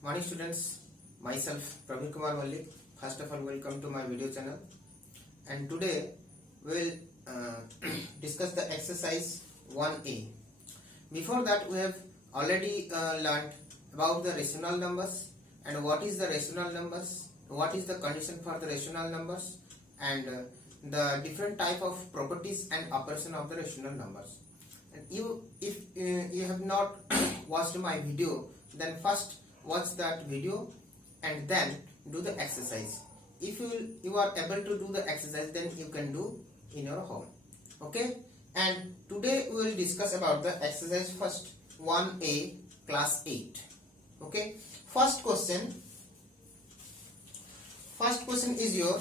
Morning students, myself Praveen Kumar Malik. First of all, welcome to my video channel. And today we will discuss the exercise 1A. Before that, we have already learned about the rational numbers and what is the rational numbers, what is the condition for the rational numbers, and the different type of properties and operation of the rational numbers. And if you have not watched my video, then first watch that video and then do the exercise. If you are able to do the exercise, then you can do in your home. Okay, and today we will discuss about the exercise first 1A class 8. Okay, first question is your: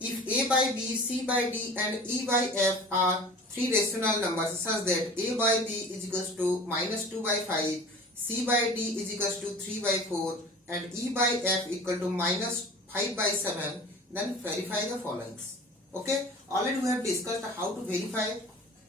if a by b, c by d and e by f are three rational numbers such that a by b is equals to -2 by 5, c by d is equals to 3 by 4 and e by f equal to -5 by 7, then verify the followings. Okay, already we have discussed how to verify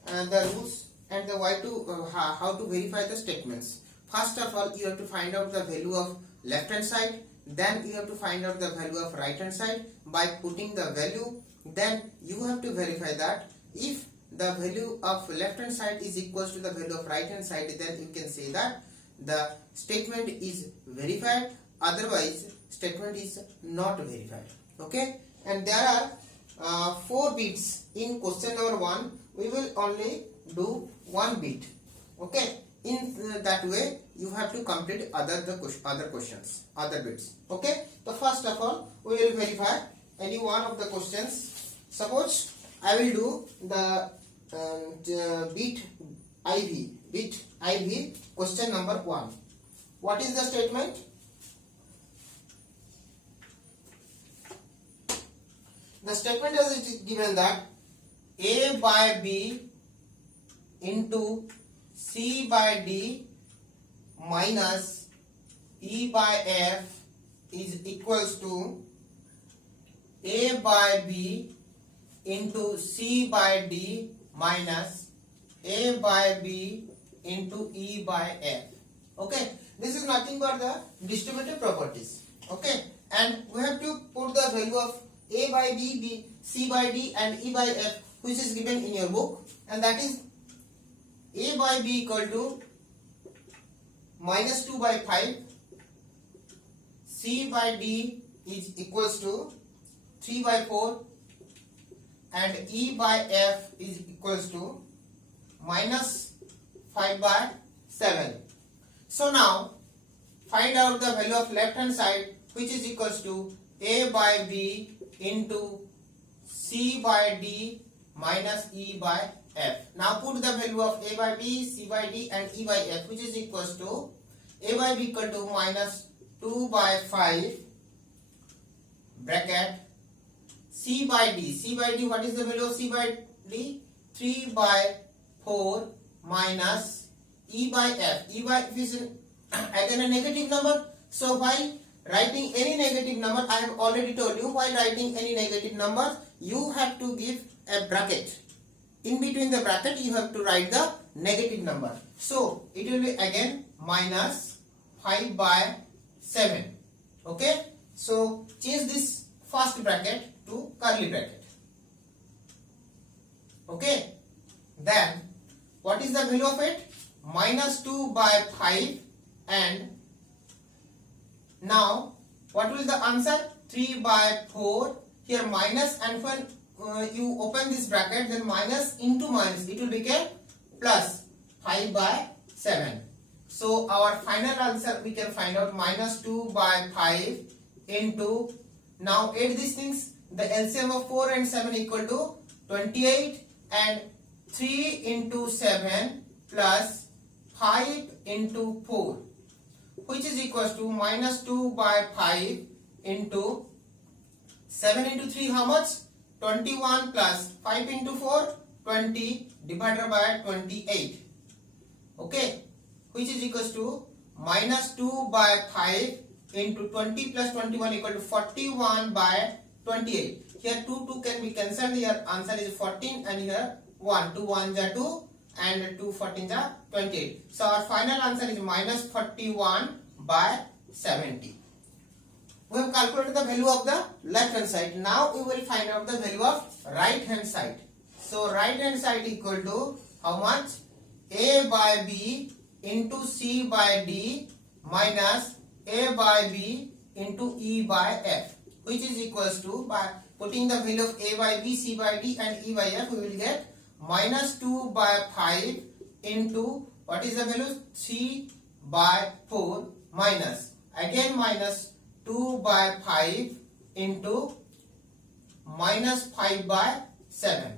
the rules and the how to verify the statements. First of all, you have to find out the value of left hand side, then you have to find out the value of right hand side. By putting the value, then you have to verify that if the value of left hand side is equals to the value of right hand side, then you can say that the statement is verified, otherwise statement is not verified. Okay, and there are 4 bits in question number 1. We will only do 1 bit. Okay, in that way you have to complete other questions, other bits. Okay, so first of all we will verify any one of the questions. Suppose I will do the bit IV question number 1. What is the statement? The statement as it is given that a by b into c by d minus e by f is equals to a by b into c by d minus a by b into e by f. Okay, this is nothing but the distributive properties. Okay, and we have to put the value of a by b, c by d and e by f, which is given in your book, and that is a by b equal to -2 by 5, c by d is equals to 3 by 4 and e by f is equals to -5 by 7. So now find out the value of left hand side, which is equals to a by b into c by d minus e by f. Now put the value of a by b, c by d and e by f, which is equals to a by b equal to -2 by 5 bracket c by d, what is the value of c by d? 3 by 4 minus e by f. E by f is again a negative number. So while writing any negative number, I have already told you, while writing any negative number, you have to give a bracket. In between the bracket, you have to write the negative number. So it will be again -5 by 7. Okay, so change this first bracket to curly bracket. Okay, then what is the value of it? -2 by 5, and now what will the answer? 3 by 4. Here minus, and when you open this bracket, then minus into minus, it will become plus 5 by 7. So our final answer we can find out -2 by 5 into, now add these things, the LCM of 4 and 7 equal to 28, and 3 into 7 plus 5 into 4, which is equals to -2 by 5 into 7 into 3, how much? 21 plus 5 into 4, 20 divided by 28. Okay, which is equals to -2 by 5 into 20 plus 21 equal to 41 by 28. Here 2 can be cancelled. Here answer is 14, and here 1. 2 1 is 2 and 2 14 is 28. So our final answer is -41 by 70. We have calculated the value of the left hand side. Now we will find out the value of right hand side. So right hand side equal to how much? A by B into C by D minus A by B into E by F, which is equals to, by putting the value of A by B, C by D and E by F, we will get minus 2 by 5 into, what is the value? 3 by 4 minus, again minus 2 by 5 into minus 5 by 7.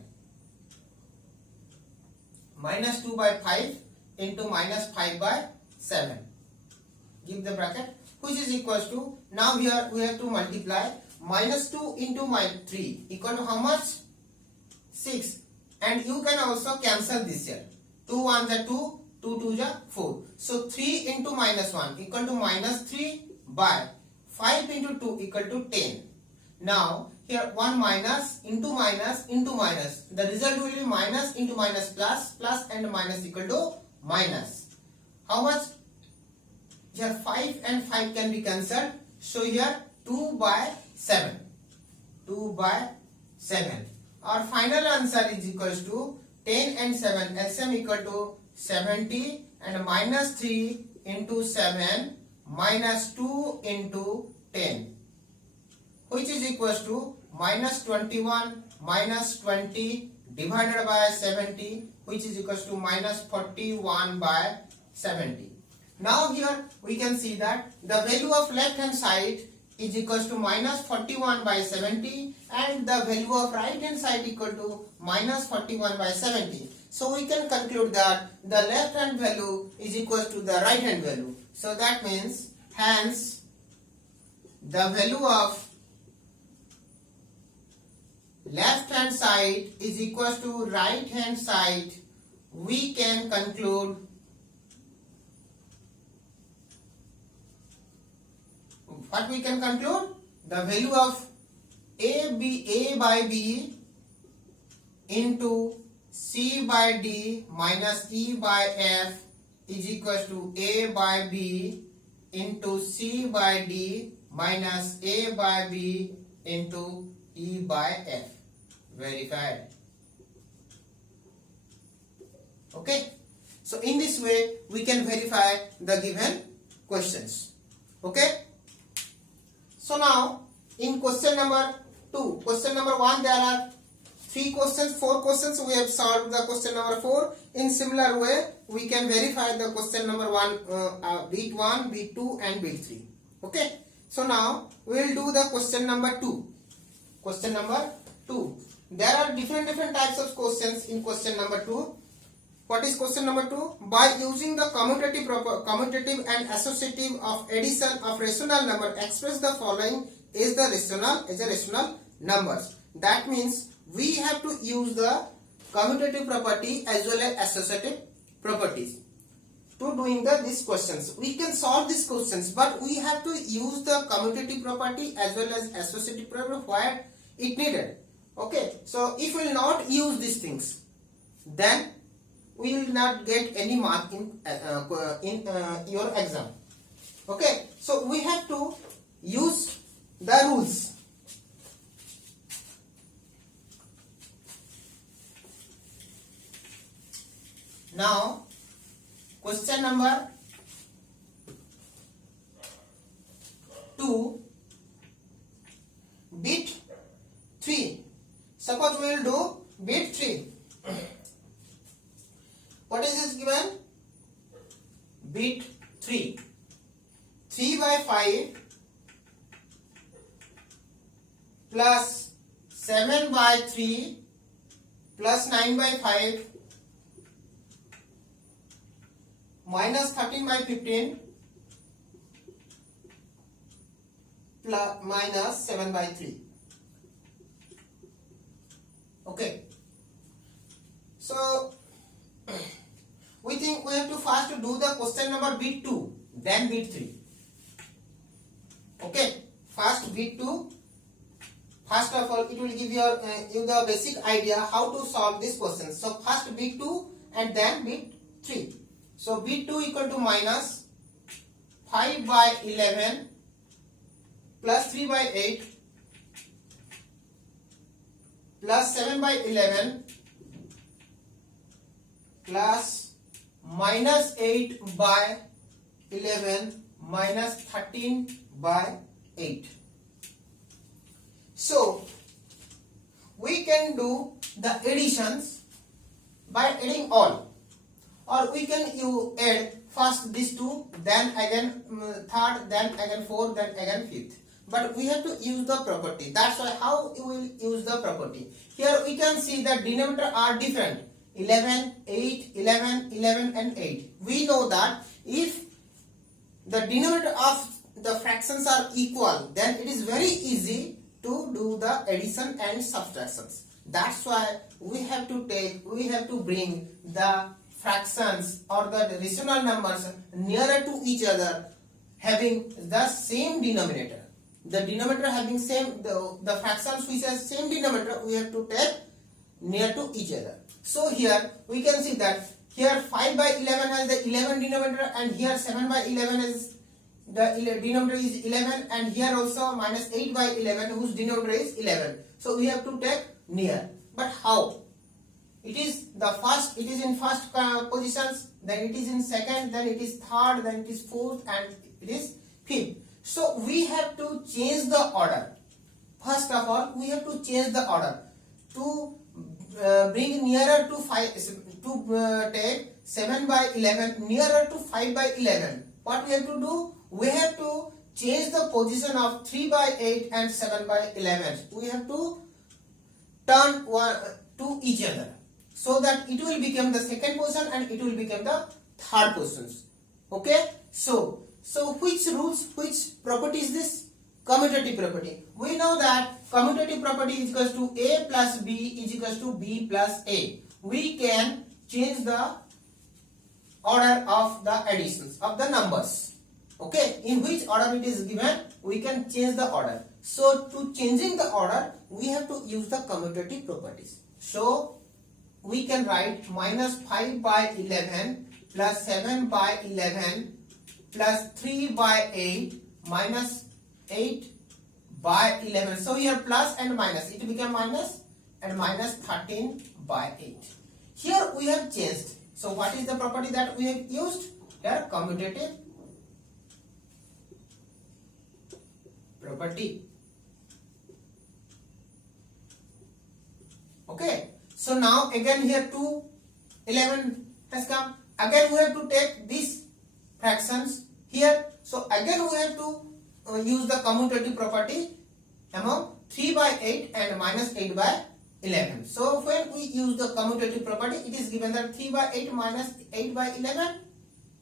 Minus 2 by 5 into minus 5 by 7. Give the bracket, which is equals to, now here we have to multiply minus 2 into minus 3 equal to how much? 6. And you can also cancel this here. 2 1s are 2, 2 2s are 4. So 3 into minus 1 equal to minus 3 by 5 into 2 equal to 10. Now here 1 minus into minus into minus. The result will be minus into minus plus, plus and minus equal to minus. How much? Here 5 and 5 can be cancelled. So here 2 by 7. 2 by 7. Our final answer is equals to 10 and 7. LCM equal to 70 and minus 3 into 7 minus 2 into 10, which is equals to minus 21 minus 20 divided by 70, which is equals to minus 41 by 70. Now here we can see that the value of left hand side is equals to minus 41 by 70 and the value of right hand side equal to minus 41 by 70. So we can conclude that the left hand value is equals to the right hand value. So that means, hence the value of left hand side is equals to right hand side. We can conclude what we can conclude? The value of A by B into C by D minus E by F is equals to A by B into C by D minus A by B into E by F. Verified. Okay. So in this way we can verify the given questions. Okay. So now in question number 2, question number 1, there are 3 questions, 4 questions. We have solved the question number 4. In similar way, we can verify the question number 1, bit 1, bit 2 and bit 3. Okay. So now we will do the question number 2. Question number 2. There are different types of questions in question number 2. What is question number 2? By using the commutative and associative of addition of rational number, express the following is the rational numbers. That means we have to use the commutative property as well as associative properties to doing these questions. We can solve these questions, but we have to use the commutative property as well as associative property where it needed. Okay. So if we will not use these things, then we will not get any mark in your exam. Okay. So we have to use the rules. Now question number 2, bit 3. Suppose we will do bit 3. What is this given? Bit 3. 3 by 5 plus 7 by 3 plus 9 by 5 minus 13 by 15 plus minus 7 by 3. Okay. So we think we have to first do the question number bit 2, then bit 3. Okay. First bit 2. First of all, it will give you the basic idea how to solve this question. So first bit 2 and then bit 3. So bit 2 equal to minus 5 by 11 plus 3 by 8 plus 7 by 11 plus minus 8 by 11 minus 13 by 8. So we can do the additions by adding all, or we can add first these two, then again third, then again fourth, then again fifth. But we have to use the property. That's why how we will use the property. Here we can see that denominator are different. 11, 8, 11, 11 and 8. We know that if the denominator of the fractions are equal, then it is very easy to do the addition and subtractions. That's why we have to bring the fractions or the rational numbers nearer to each other, having the same denominator. The denominator having same, the fractions which has same denominator, we have to take near to each other. So here we can see that here 5 by 11 has the 11 denominator, and here 7 by 11 is the denominator is 11, and here also minus 8 by 11 whose denominator is 11. So we have to take near. But how? It is in first positions, then it is in second, then it is third, then it is fourth, and it is fifth. So we have to change the order. First of all, we have to change the order to bring nearer to 5, to take 7 by 11 nearer to 5 by 11. What we have to do? We have to change the position of 3 by 8 and 7 by 11. We have to turn one to each other, so that it will become the second position and it will become the third positions. Okay? So which property is this? Commutative property. We know that commutative property is equals to A plus B is equals to B plus A. We can change the order of the additions of the numbers. Okay, in which order it is given, we can change the order. So to changing the order, we have to use the commutative properties. So we can write minus 5 by 11 plus 7 by 11 plus 3 by 8 minus 8 by 11. So here plus and minus, it became minus, and minus 13 by 8. Here we have changed. So what is the property that we have used? Here commutative property. Okay. So now again here 2, 11 has come. Again we have to take these fractions here. So again we have to use the commutative property among 3 by 8 and minus 8 by 11. So when we use the commutative property, it is given that 3 by 8 minus 8 by 11.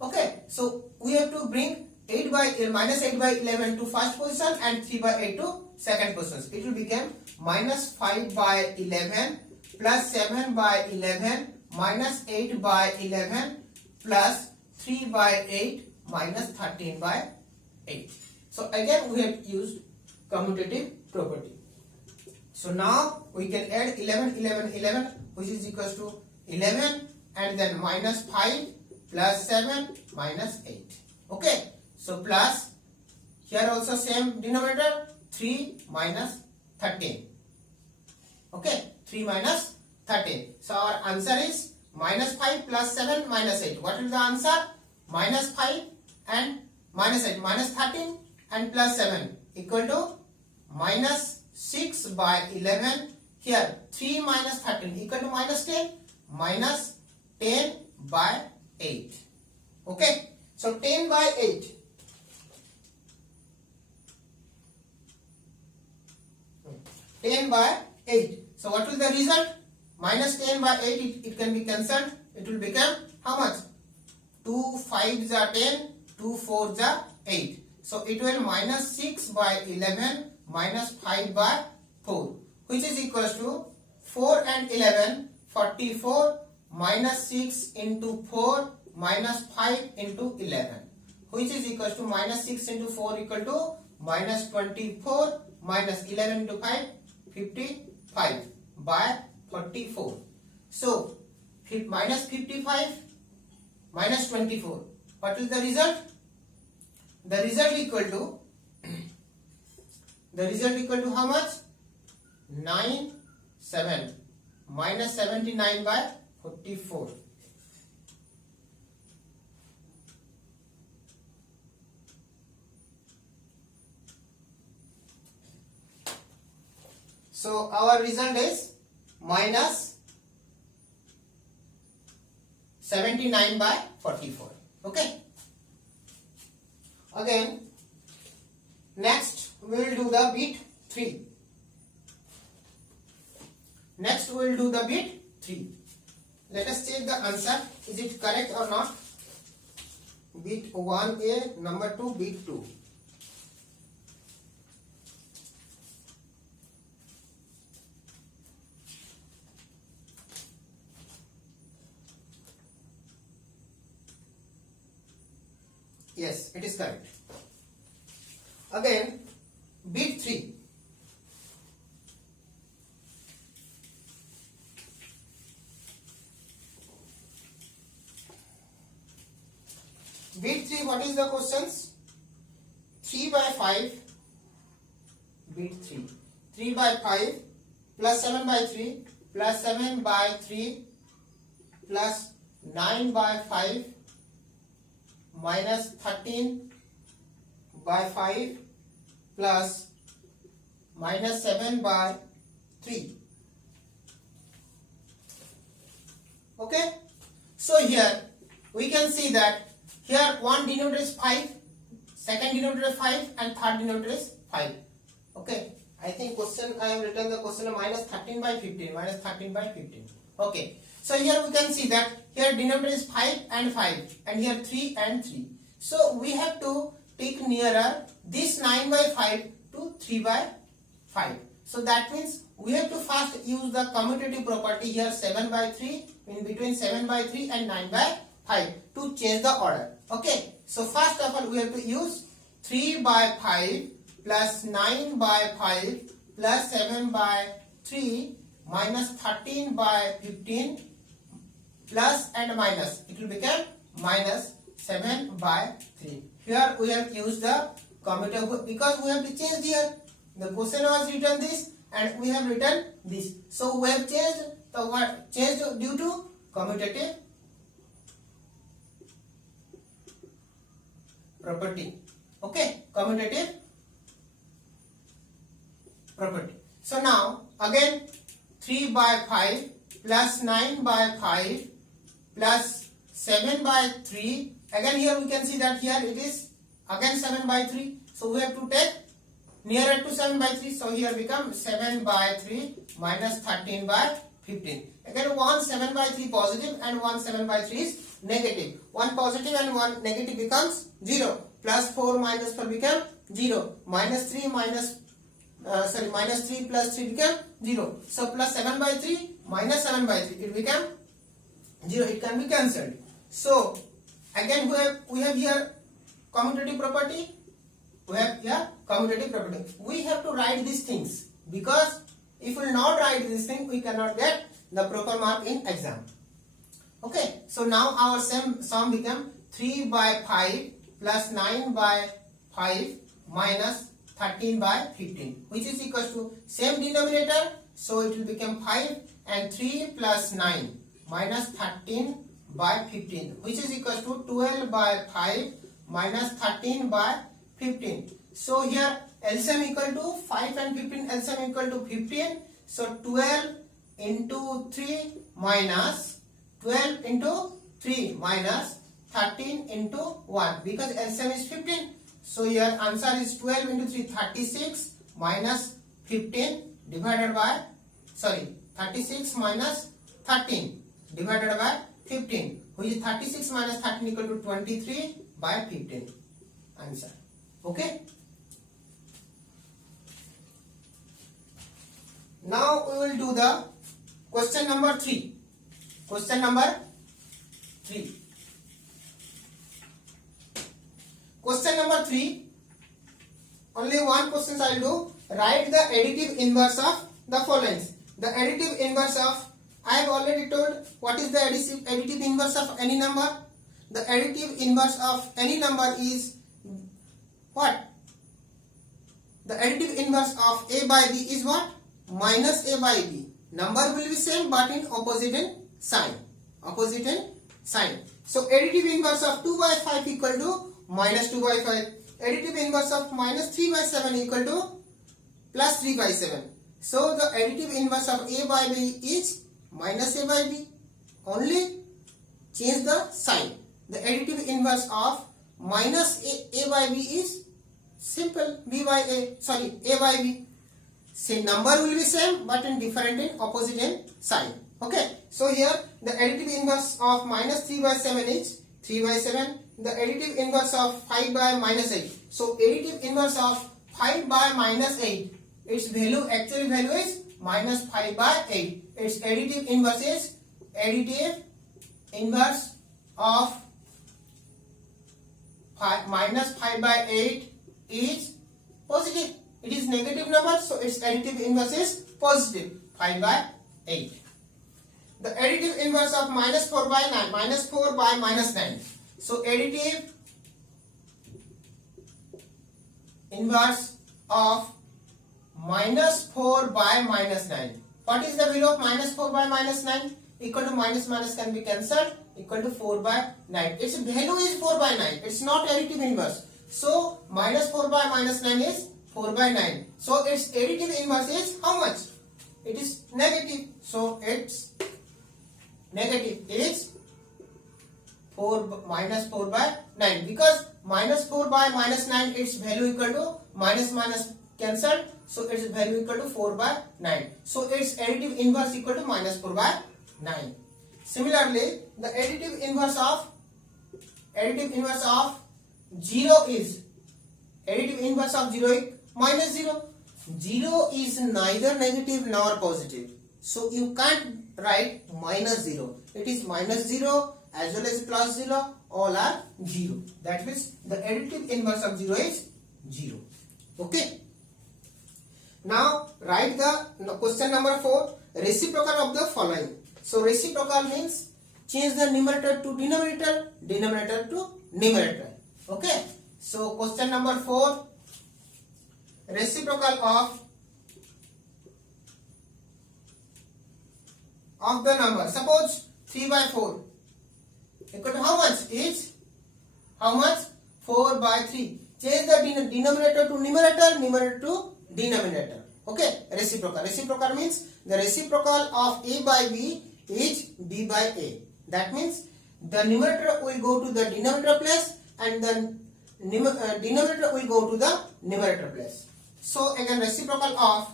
Okay. So we have to bring minus 8 by 11 to first position and 3 by 8 to second position. It will become minus 5 by 11 plus 7 by 11 minus 8 by 11 plus 3 by 8 minus 13 by 8. So again we have used commutative property. So now we can add 11, 11, 11, which is equals to 11, and then minus 5 plus 7 minus 8. Okay. So plus, here also same denominator, 3 minus 13. Okay. 3 minus 13. So our answer is minus 5 plus 7 minus 8. What is the answer? Minus 5 and minus 8, minus 13 and plus 7 equal to minus 6 by 11. Here 3 minus 13 equal to minus 10, minus 10 by 8. Okay. So 10 by 8. By 8. So what will the result? Minus 10 by 8, it can be cancelled. It will become how much? 2 5s are 10, 2 4s are 8. So it will minus 6 by 11 minus 5 by 4, which is equals to 4 and 11, 44 minus 6 into 4 minus 5 into 11, which is equals to minus 6 into 4 equal to minus 24 minus 11 into 5, 55 by 44. So minus 55 minus 24. What is the result? the result equal to how much? 9 7 minus 79 by 44. So our result is minus 79 by 44. Okay. Again, next we will do the bit 3. Next we will do the bit 3. Let us check the answer. Is it correct or not? Bit 1A, number 2, bit 2. Yes, it is correct. Again, bit 3. Bit 3, what is the questions? 3 by 5, bit 3. 3 by 5 plus 7 by 3 plus 7 by 3 plus 9 by 5 minus 13 by 5 plus minus 7 by 3. Okay. So here we can see that here one denominator is 5, second denominator is 5 and third denominator is 5. Okay. I think question I have written the question minus 13 by 15. Minus 13 by 15. Okay. So here we can see that here denominator is 5 and 5 and here 3 and 3. So we have to take nearer this 9 by 5 to 3 by 5. So that means we have to first use the commutative property here 7 by 3 in between 7 by 3 and 9 by 5 to change the order. Okay. So first of all we have to use 3 by 5 plus 9 by 5 plus 7 by 3 minus 13 by 15 plus and minus, it will become minus 7 by 3. Here we have used the commutative because we have to change here. The question was written this and we have written this. So we have changed the word changed due to commutative property. Okay, commutative property. So now again 3 by 5 plus 9 by 5 plus 7 by 3. Again here we can see that here it is again 7 by 3. So we have to take nearer to 7 by 3. So here become 7 by 3 minus 13 by 15. Again one 7 by 3 positive and one 7 by 3 is negative. One positive and one negative becomes 0. Plus 4 minus 4 become 0. Minus 3 minus 3 plus 3 become 0. So plus 7 by 3 minus 7 by 3 it become 0. It can be cancelled. So again we have here commutative property. We have here commutative property. We have to write these things because if we will not write these things we cannot get the proper mark in exam. Okay. So now our sum become 3 by 5 plus 9 by 5 minus 13 by 15 which is equal to same denominator. So it will become 5 and 3 plus 9 minus 13 by 15 which is equal to 12 by 5 minus 13 by 15. So here LCM equal to 5 and 15, LCM equal to 15. So 12 into 3 minus 12 into 3 minus 13 into 1 because LCM is 15. So your answer is 12 into 3 36 minus 15 divided by 36 minus 13 divided by 15 which is 36 minus 13 equal to 23 by 15 answer. Okay. Now we will do the question number 3. Question number 3. Question number 3. Only one question I will do. Write the additive inverse of the following. The additive inverse of, I have already told what is the additive inverse of any number. The additive inverse of any number is what? The additive inverse of A by B is what? Minus A by B. Number will be same but in opposite in sign. Opposite in sign. So additive inverse of 2 by 5 equal to minus 2 by 5. Additive inverse of minus 3 by 7 equal to plus 3 by 7. So the additive inverse of A by B is minus A by B. Only change the sign. The additive inverse of minus A by B is simple, B by A, sorry, A by B. Say number will be same but in different in opposite in sign. Okay, so here the additive inverse of minus 3 by 7 is 3 by 7. The additive inverse of 5 by minus 8. So additive inverse of 5 by minus 8, its value, actual value is minus 5 by 8. Its additive inverse is additive inverse of minus 5 by 8 is positive. It is negative number, so its additive inverse is positive, 5 by 8. The additive inverse of minus 4 by 9, minus 4 by minus 9. So additive inverse of minus 4 by minus 9. What is the value of minus 4 by minus 9? Equal to minus minus can be cancelled, equal to 4 by 9. Its value is 4 by 9. It's not additive inverse. So minus 4 by minus 9 is 4 by 9. So its additive inverse is how much? It is negative. So its negative is minus 4 by 9. Because minus 4 by minus 9, its value equal to minus minus cancelled. So its value equal to 4 by 9. So its additive inverse equal to minus 4 by 9. Similarly, the additive inverse of 0 is minus 0. 0 is neither negative nor positive. So you can't write minus 0. It is minus 0 as well as plus 0. All are 0. That means the additive inverse of 0 is 0. Okay. Now write the question number 4. Reciprocal of the following. So reciprocal means change the numerator to denominator, denominator to numerator. Okay. So question number 4. Reciprocal of the number. Suppose 3 by 4 equal to how much? Is how much? 4 by 3. Change the denominator to numerator, numerator to denominator. Okay. Reciprocal. Reciprocal means the reciprocal of A by B is B by A. That means the numerator will go to the denominator place and the denominator will go to the numerator place. So again, reciprocal of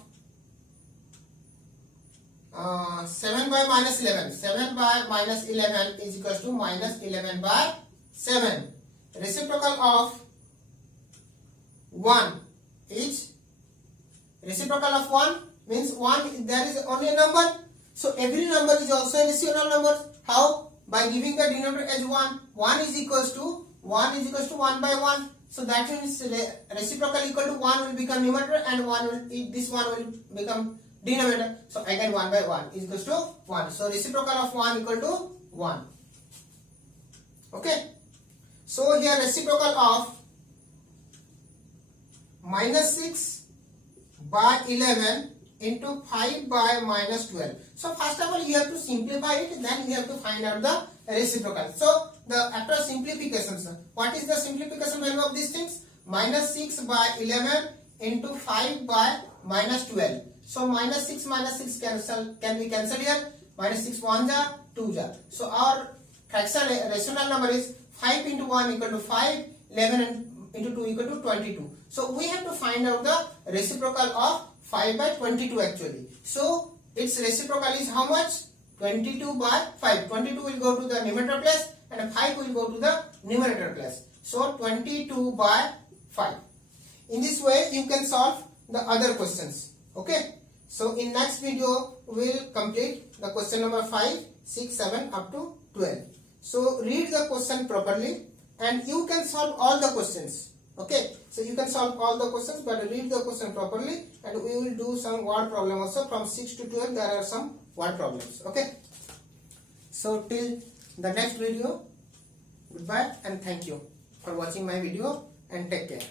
7 by minus 11. 7 by minus 11 is equals to minus 11 by 7. Reciprocal of 1 is reciprocal of 1 means 1 there is only a number. So every number is also a rational number. How? By giving the denominator as 1. 1 is equals to 1 by 1. So that means reciprocal equal to 1 will become numerator and 1 will, this one will become denominator. So again 1 by 1 is equals to 1. So reciprocal of 1 equal to 1. Okay. So here reciprocal of minus 6 by 11 into 5 by minus 12. So first of all you have to simplify it, then you have to find out the reciprocal. So after simplification, what is the simplification value of these things? Minus 6 by 11 into 5 by minus 12. So minus 6 can be cancelled here. Minus 6 1 ja, 2 ja. So our fraction rational number is 5 into 1 equal to 5, 11 into 2 equal to 22. So we have to find out the reciprocal of 5 by 22 actually. So its reciprocal is how much? 22 by 5. 22 will go to the numerator place and 5 will go to the numerator place. So 22 by 5. In this way you can solve the other questions. Okay. So in next video we will complete the question number 5, 6, 7 up to 12. So read the question properly and you can solve all the questions. Okay. So you can solve all the questions but read the question properly and we will do some word problem also. From 6 to 12 there are some word problems. Okay. So till the next video, goodbye and thank you for watching my video and take care.